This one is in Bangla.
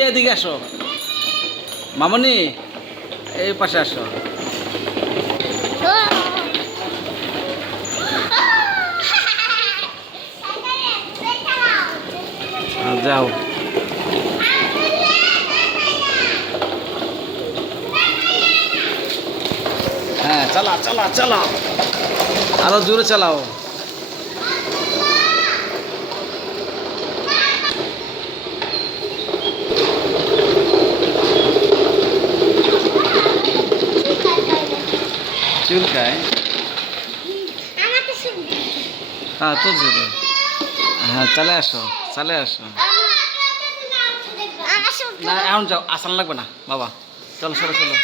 বুড়ি এদিকে আসো, মামনি এই পাশে আসো। যাও, হ্যাঁ চালা চালা চালাও, আরো জোরে চালাও। চুলকায়, হ্যাঁ তুলছি তো, হ্যাঁ চলে আসো, চলে আসো। না এখন যাও, আসান লাগবে না বাবা, চলো চলো চলো।